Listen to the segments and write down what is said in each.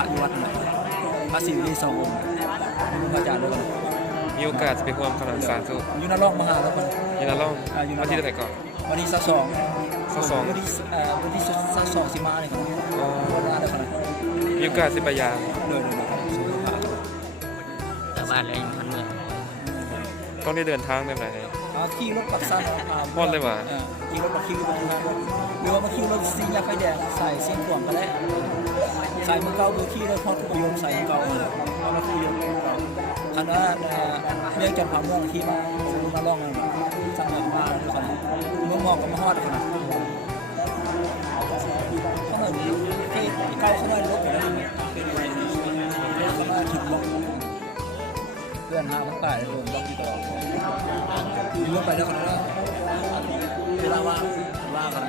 ระอยู่วัดไหนพระศิริสององค์พระอาจารย์ด้วยกัน มีโอกาสจะไปร่วมกำลังสาธุ อยู่นรกมหาแล้วกัน ยินดีล่องวันที่เท่าไหร่ก่อน วันที่22วันที่22สิมาเนี่ยครับวันนั้นเลยครับ มีโอกาสสิไปยาม เลยแต่บ้านเลยมันเมือง ต้องได้เดินทางแบบไหน ขี่รถปักซันขี่รถปักคิวไปทำงานหรือว่ามาคิวรถซีนยาไฟแดงใส่ซีนขวางก็ได้ใส่มือเก่ามือขี่รถพอดทุกยนใส่มือเก่าเอามาขี่ยนเก่าคันว่าเรียกจันทร์ผาม่วงขี่มาล่องนั่นสั่งมาด้วยกันเมืองมองกับมาฮอดกันเขาเหมือนที่เก่าเขาไม่ลบกันเลยเขามาถึงลบเพื่อนหาคนตายโดนล็อกที่ตลอดมีรถไปแล้วคนนั้นเวลาว่ากัน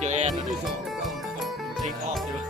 เดี๋ยวแอนนี่ติ๊กออกอยู่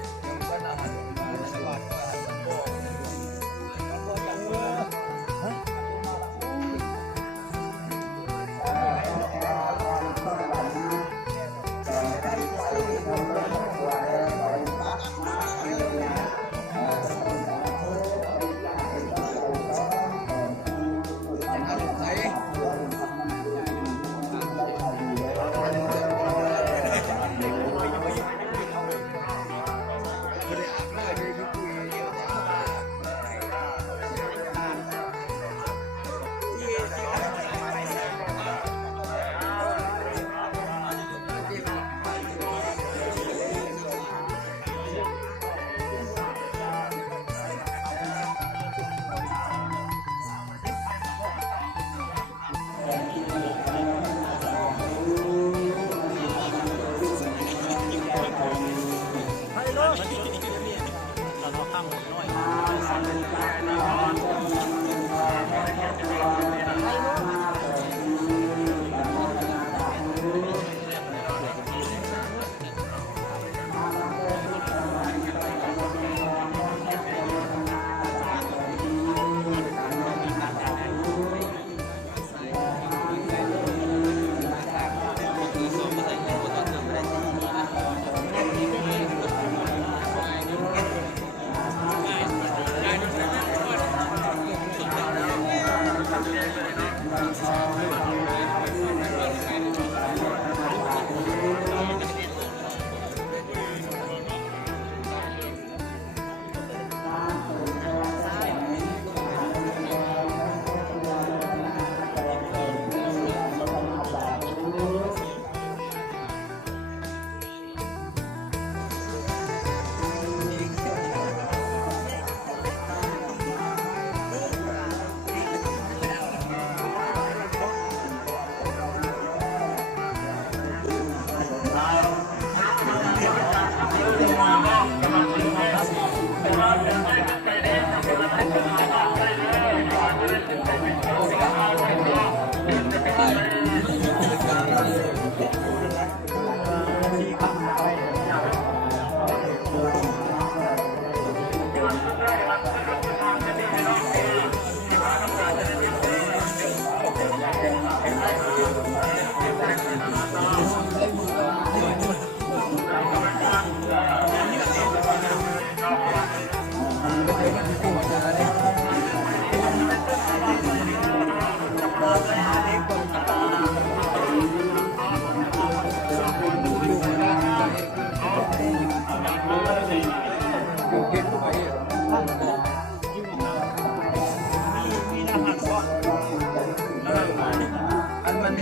อันมัน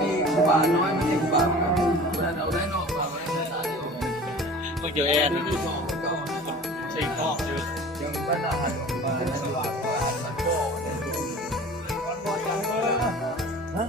มีกูบาน้อยมันมีกูบาเอาได้นอกมาไว้ในตาเดียว ก็เจอแอนสี่ข้อเยอะ ยังก็น่าหันมาสว่างกว่ามันโก้ฮะ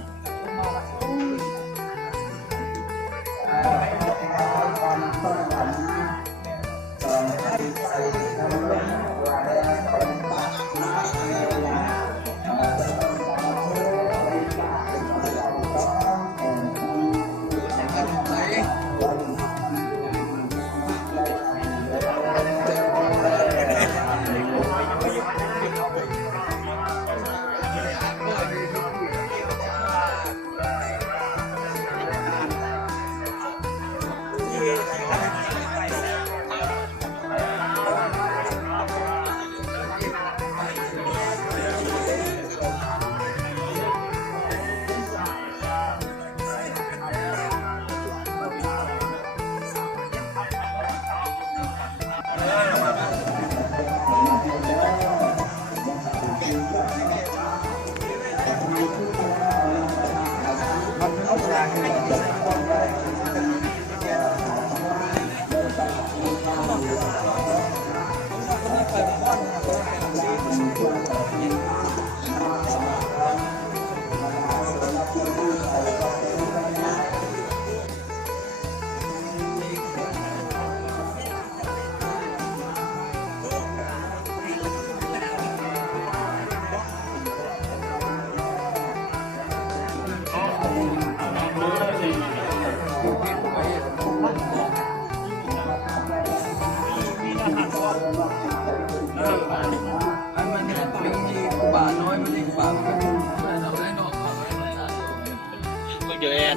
อันมันมีกูบาน้อยมันมีกูบาเอาได้นอกมาไว้ในตาเดียว ก็เจอแอน